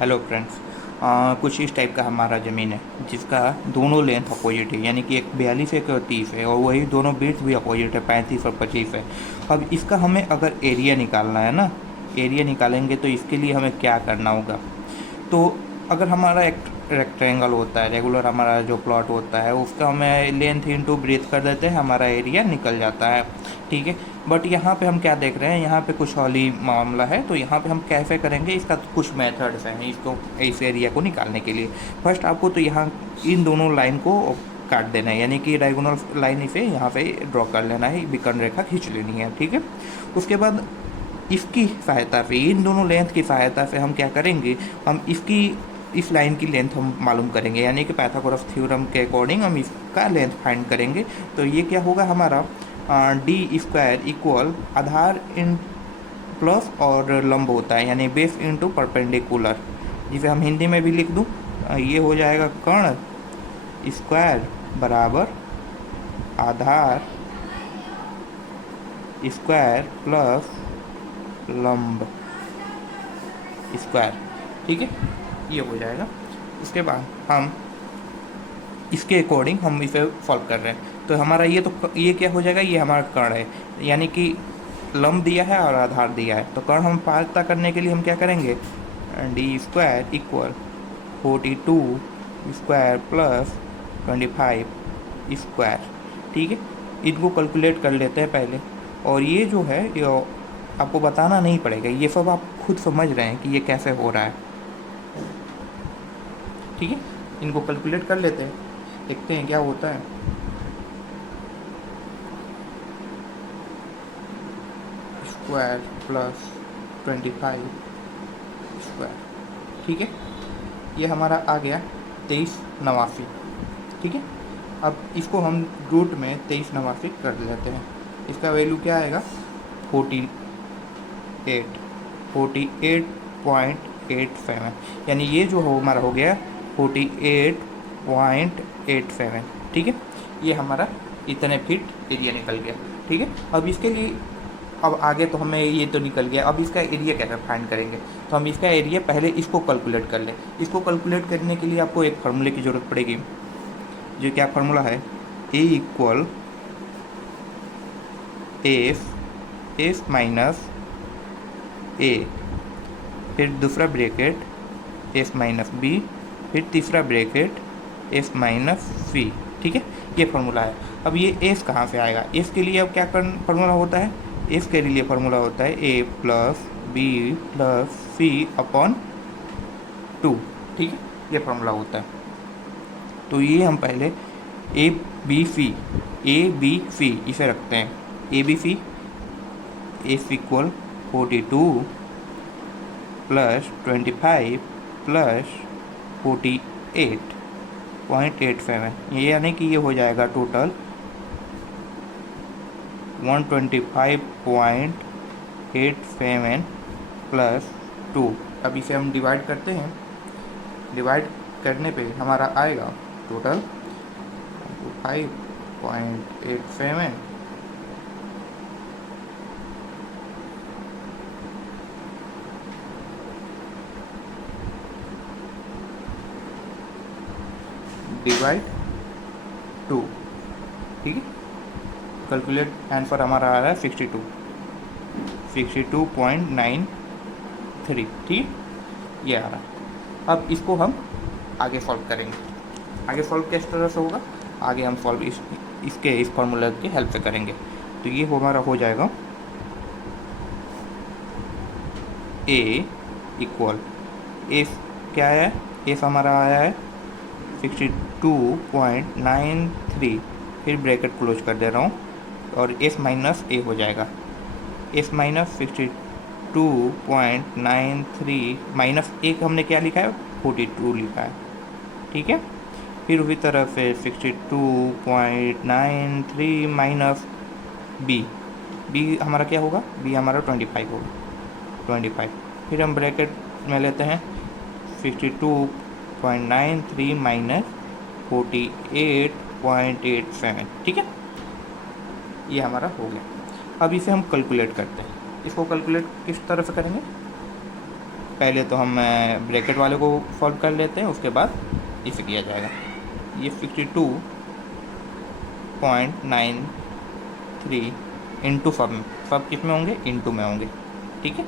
Hello friends. कुछ इस type का हमारा ज़मीन है जिसका दोनों लेंथ अपोजिट है, यानी कि एक 42 है और 30 है, और वही दोनों बिट्स भी अपोजिट है, 35 और 25 है। अब इसका हमें अगर एरिया निकालना है ना, एरिया निकालेंगे तो इसके लिए हमें क्या करना होगा। तो अगर हमारा एक रेक्टेंगल होता है, रेगुलर हमारा जो प्लॉट होता है उसका हमें लेंथ इंटू ब्रेथ कर देते हैं, हमारा एरिया निकल जाता है। ठीक है। बट यहाँ पे हम क्या देख रहे हैं, यहाँ पे कुछ और ही मामला है। तो यहाँ पे हम कैसे करेंगे, इसका कुछ मेथड्स हैं इसको, इस एरिया को निकालने के लिए। फर्स्ट आपको तो यहाँ इन दोनों लाइन को काट देना है, यानी कि डायगोनल लाइन इसे यहाँ पे ड्रॉ कर लेना है, विकर्ण रेखा खींच लेनी है। ठीक है। उसके बाद इसकी सहायता से, इन दोनों लेंथ की सहायता से हम क्या करेंगे, हम इसकी इस लाइन की लेंथ हम मालूम करेंगे, यानी कि पाइथागोरस थ्योरम के अकॉर्डिंग हम इसका लेंथ फाइंड करेंगे। तो ये क्या होगा हमारा, D square equal Aadhaar in plus और लंब होता है, यानी बेस इंटू परपेंडिकुलर, जिसे हम हिंदी में भी लिख दूँ। ये हो जाएगा कर्ण स्क्वायर बराबर आधार स्क्वायर प्लस लंब स्क्वायर। ठीक है, ये हो जाएगा। उसके बाद हम इसके अकॉर्डिंग हम इसे सॉल्व कर रहे हैं, तो हमारा ये क्या हो जाएगा, ये हमारा कर्ण है, यानी कि लंब दिया है और आधार दिया है। तो कर्ण हम पता करने के लिए हम क्या करेंगे, D square equal 42 square plus 25 square. ठीक है, इनको कैलकुलेट कर लेते हैं पहले। और ये जो है ये आपको बताना नहीं पड़ेगा, ये सब आप खुद समझ रहे हैं कि ये कैसे हो रहा है। ठीक है, इनको कैलकुलेट कर लेते हैं, देखते हैं क्या होता है। Square plus 25 square. ठीक है, ये हमारा आ गया 2389। ठीक है, अब इसको हम रूट में 2389 कर लेते हैं। इसका वैल्यू क्या आएगा, 48.87, यानी ये जो हो हमारा हो गया 48.87। ठीक है, ये हमारा इतने फीट एरिया निकल गया। ठीक है, अब इसके लिए अब आगे तो हमें ये तो निकल गया, अब इसका एरिया कैसे फाइंड करेंगे। तो हम इसका एरिया पहले इसको कैलकुलेट कर लें। इसको कैलकुलेट करने के लिए आपको एक फार्मूले की ज़रूरत पड़ेगी, जो क्या फार्मूला है, ए इक्वल एफ माइनस ए, फिर दूसरा ब्रैकेट एफ माइनस बी, फिर तीसरा ब्रैकेट एफ माइनस सी। ठीक है, ये फार्मूला है। अब ये एफ कहाँ से आएगा, एफ के लिए अब क्या फार्मूला होता है, एफ के लिए फार्मूला होता है ए प्लस बी प्लस सी अपॉन 2। ठीक है, ये फार्मूला होता है। तो ये हम पहले ए बी सी इसे रखते हैं, A B C F equal 42 plus 25 plus 48.87, ये यानी कि ये हो जाएगा टोटल 125.87 प्लस 2। अब इसे हम डिवाइड करते हैं, डिवाइड करने पे हमारा आएगा टोटल 5.87 डिवाइड 2। ठीक है, कैलकुलेट आंसर हमारा आ रहा है 62.93। ठीक है, ये आ रहा है। अब इसको हम आगे सॉल्व करेंगे। आगे सॉल्व किस तरह से होगा, आगे हम सॉल्व इसके इस फार्मूला की हेल्प से करेंगे। तो ये हमारा हो जाएगा ए इक्वल एफ, क्या है, एफ हमारा आया है 62.93, फिर ब्रैकेट क्लोज कर दे रहा हूँ, और एफ माइनस ए हो जाएगा, एफ माइनस 62.93 माइनस एक हमने क्या लिखा है, 42 लिखा है। ठीक है, फिर उसी तरह से 62.93 माइनस बी, बी हमारा क्या होगा, बी हमारा 25 होगा, 25। फिर हम ब्रैकेट में लेते हैं 62.93 माइनस 48.87। ठीक है, ये हमारा हो गया। अब इसे हम कैलकुलेट करते हैं। इसको कैलकुलेट किस तरह से करेंगे, पहले तो हम ब्रैकेट वाले को सॉल्व कर लेते हैं, उसके बाद इसे किया जाएगा। ये 62.93 इंटू सब किस में होंगे, इंटू में होंगे, ठीक है।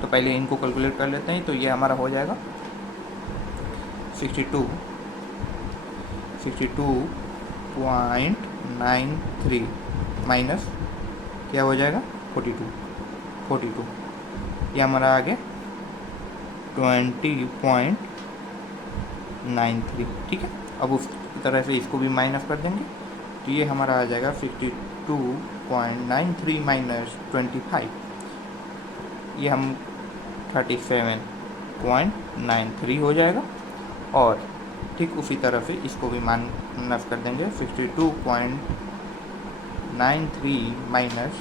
तो पहले इनको कैलकुलेट कर लेते हैं। तो ये हमारा हो जाएगा 62.93 माइनस क्या हो जाएगा 42 ये हमारा आ गया 20.93, ठीक है। अब उस तरह से इसको भी माइनस कर देंगे, तो ये हमारा आ जाएगा 52.93 माइनस 25, ये हम 37.93 हो जाएगा। और ठीक उसी तरह से इसको भी माइनस कर देंगे, 62.93 माइनस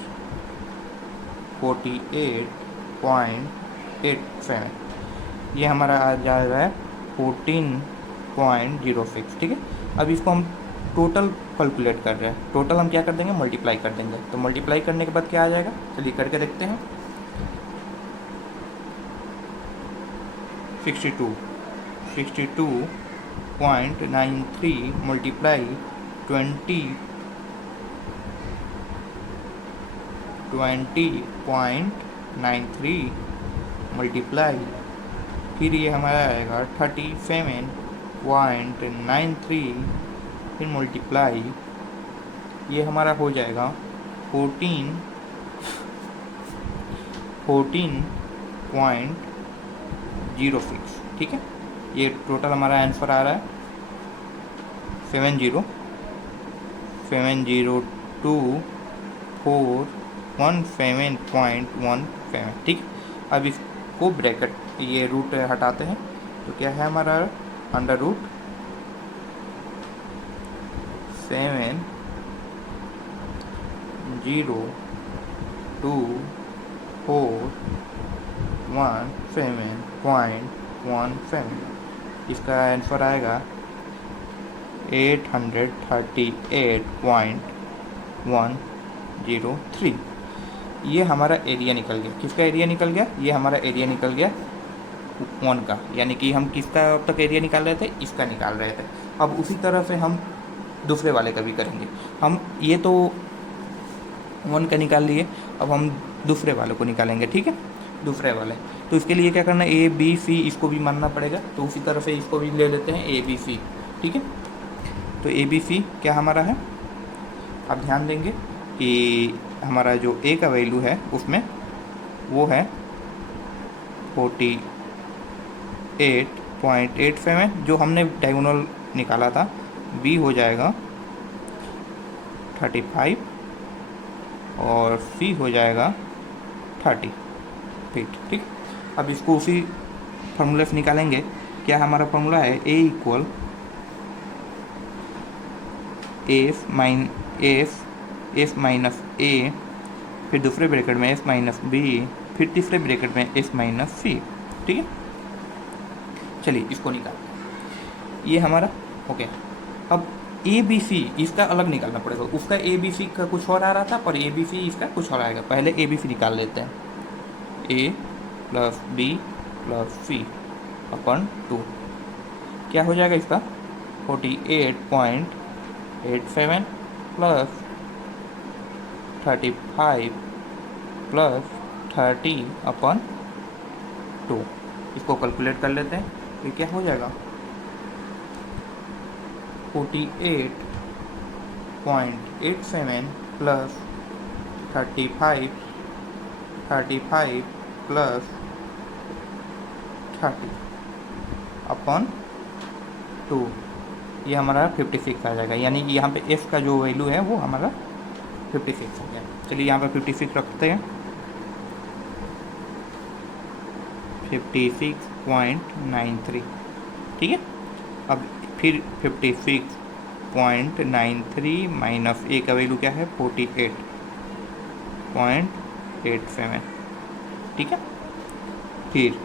48.87, ये हमारा आ जा रहा है 14.06, ठीक है। अब इसको हम टोटल कैलकुलेट कर रहे हैं, टोटल हम क्या कर देंगे, मल्टीप्लाई कर देंगे। तो मल्टीप्लाई करने के बाद क्या आ जाएगा, चलिए करके देखते हैं। 62.93 मल्टीप्लाई 20.93 मल्टीप्लाई, फिर ये हमारा आएगा 37.93, फिर मल्टीप्लाई, ये हमारा हो जाएगा 14.06, ठीक है। ये टोटल हमारा आंसर आ रहा है 70,241.17, ठीक। अब इसको ब्रैकेट ये रूट हटाते हैं, तो क्या है हमारा अंडर रूट 70,241.17, इसका आंसर आएगा 838.103। ये हमारा एरिया निकल गया। किसका एरिया निकल गया, ये हमारा एरिया निकल गया 1 का, यानी कि हम किसका अब तक एरिया निकाल रहे थे, इसका निकाल रहे थे। अब उसी तरह से हम दूसरे वाले का भी करेंगे। हम ये तो 1 का निकाल लिए, अब हम दूसरे वाले को निकालेंगे, ठीक है। दूसरे वाले, तो इसके लिए क्या करना है, ए बी सी इसको भी मानना पड़ेगा, तो उसी तरह से इसको भी ले लेते हैं ए बी सी, ठीक है। तो ए बी सी क्या हमारा है, आप ध्यान देंगे कि हमारा जो ए का वैल्यू है उसमें वो है 48.87, जो हमने डायगोनल निकाला था। बी हो जाएगा 35 और सी हो जाएगा 30 फीट, ठीक। अब इसको उसी फार्मूले से निकालेंगे। क्या हमारा फार्मूला है, ए इक्वल एफ माइनस ए, फिर दूसरे ब्रैकेट में एफ माइनस बी, फिर तीसरे ब्रैकेट में एफ माइनस सी, ठीक है। चलिए इसको निकालते हैं, ये हमारा ओके। अब ए बी सी इसका अलग निकालना पड़ेगा, उसका ए बी सी का कुछ और आ रहा था, पर ए बी सी इसका कुछ और आएगा। पहले ए बी सी निकाल लेते हैं, ए प्लस बी प्लस सी अपन 2, क्या हो जाएगा इसका 48.87 प्लस 35 प्लस 30/2, इसको कैलकुलेट कर लेते हैं। तो क्या हो जाएगा 48.87 प्लस 35 प्लस 30/2, ये हमारा 56 आ जाएगा। यानी कि यहाँ पे एफ का जो वैल्यू है वो हमारा 56 हो जाएगा। चलिए यहाँ पे 56 रखते हैं, 56.93, ठीक है। अब फिर 56.93 माइनस ए का वैल्यू क्या है 48.87, ठीक है। फिर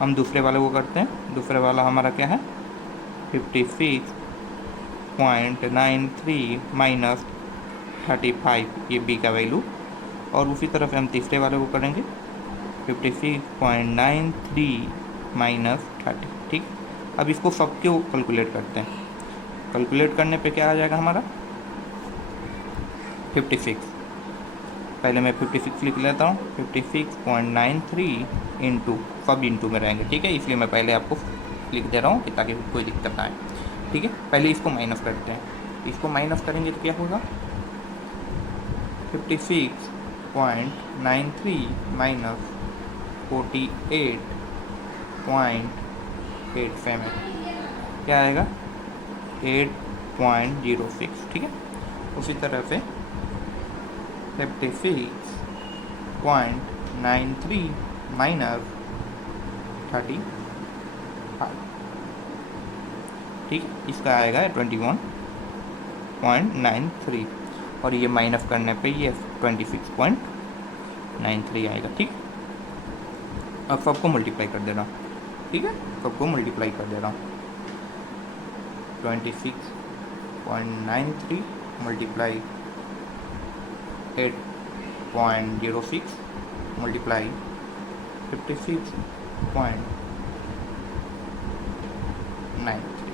हम दूसरे वाले को करते हैं। दूसरे वाला हमारा क्या है 56.93 माइनस 35, ये बी का वैल्यू। और उसी तरह से हम तीसरे वाले को करेंगे, 56.93 माइनस 30, ठीक। अब इसको सब क्यों कैलकुलेट करते हैं, कैलकुलेट करने पे क्या आ जाएगा हमारा 56, पहले मैं 56 लिख लेता हूँ, 56.93 इंटू, सब इंटू में रहेंगे, ठीक है, इसलिए मैं पहले आपको लिख दे रहा हूँ कि ताकि कोई दिक्कत ना आए, ठीक है। पहले इसको माइनस करते हैं, इसको माइनस करेंगे तो क्या होगा 56.93 माइनस 48.87 क्या आएगा 8.06, ठीक है। उसी तरह से 56.93 माइनस 35, ठीक है, इसका आएगा 21.93 और ये माइनस करने पे ये 26.93 आएगा, ठीक। अब सबको मल्टीप्लाई कर दे रहा हूँ, ठीक है, सबको मल्टीप्लाई कर दे रहा हूँ, 26.93 मल्टीप्लाई 8.06 मल्टीप्लाई 56.93,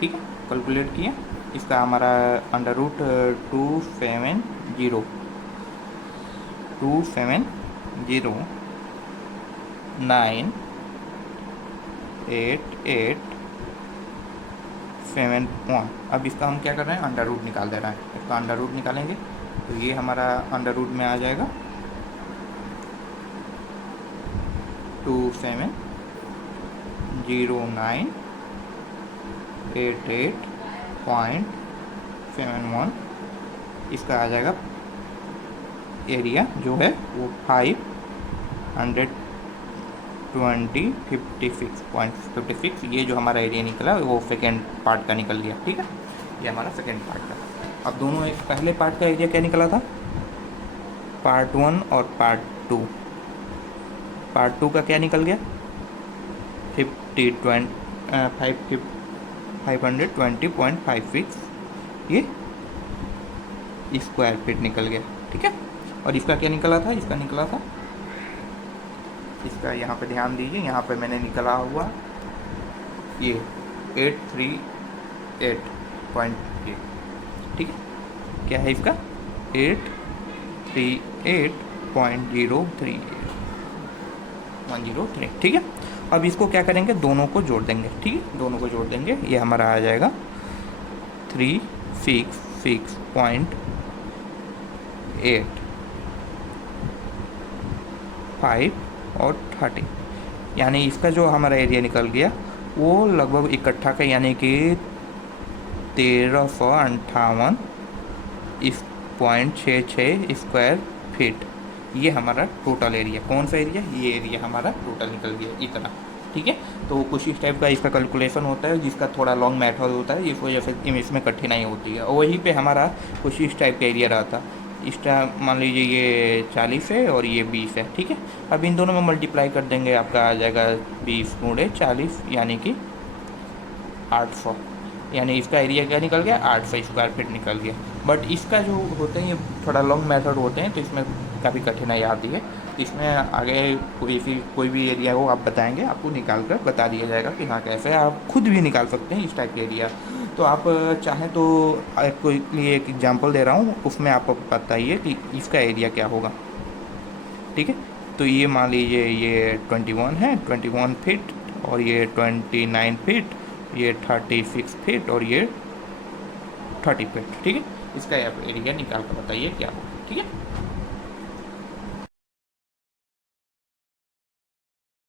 ठीक है, कैलकुलेट किया। इसका हमारा अंडर रूट 270 98871। अब इसका हम क्या कर रहे हैं, अंडर रूट निकाल दे रहे हैं, इसका अंडर रूट निकालेंगे तो ये हमारा अंडर रूट में आ जाएगा 270988.71, इसका आ जाएगा एरिया जो है वो 520.56, ये जो हमारा एरिया निकला वो सेकेंड पार्ट का निकल गया, ठीक है, ये हमारा सेकेंड पार्ट का। अब दोनों एक पहले पार्ट का एरिया क्या निकला था, पार्ट 1 और पार्ट 2, पार्ट 2 का क्या निकल गया 520.56 ये स्क्वायर फीट निकल गया, ठीक है। और इसका क्या निकला था, इसका निकला था, इसका यहाँ पे ध्यान दीजिए, यहाँ पे मैंने निकला हुआ ये 838.8, ठीक है, क्या है इसका 838.03103, ठीक है। अब इसको क्या करेंगे, दोनों को जोड़ देंगे, ठीक है, दोनों को जोड़ देंगे, ये हमारा आ जाएगा 366.8 5 और 30, यानी इसका जो हमारा एरिया निकल गया वो लगभग इकट्ठा का यानी कि 1358.66 स्क्वायर फीट, ये हमारा टोटल एरिया, कौन सा एरिया, ये एरिया हमारा टोटल निकल गया इतना, ठीक है। तो कुछ इस टाइप का इसका कैलकुलेशन होता है जिसका थोड़ा लॉन्ग मेथड होता है, इस वजह से इसमें कठिनाई होती है, और वहीं पे हमारा कुछ इस टाइप का एरिया रहता, इस टाइम मान लीजिए ये 40 है और ये 20 है, ठीक है। अब इन दोनों में मल्टीप्लाई कर देंगे, आपका आ जाएगा 20 गुणे 40 यानी कि 800, यानी इसका एरिया क्या निकल गया 800 स्क्वायर फीट निकल गया। बट इसका जो होते हैं ये थोड़ा लॉन्ग मेथड होते हैं तो इसमें काफ़ी कठिनाई आती है, इसमें आगे कोई भी एरिया हो आप बताएंगे, आपको निकाल कर बता दिया जाएगा कि हाँ कैसे आप खुद भी निकाल सकते हैं इस टाइप के एरिया। तो आप चाहें तो आपको लिए एक एग्जांपल दे रहा हूँ, उसमें आपको बताइए कि इसका एरिया क्या होगा, ठीक है। तो ये मान लीजिए ये 21 है, 21 फीट, और ये 29 फीट, ये 36 फीट और ये 30 फीट, ठीक है। इसका आप एरिया निकाल कर बताइए क्या होगा, ठीक है।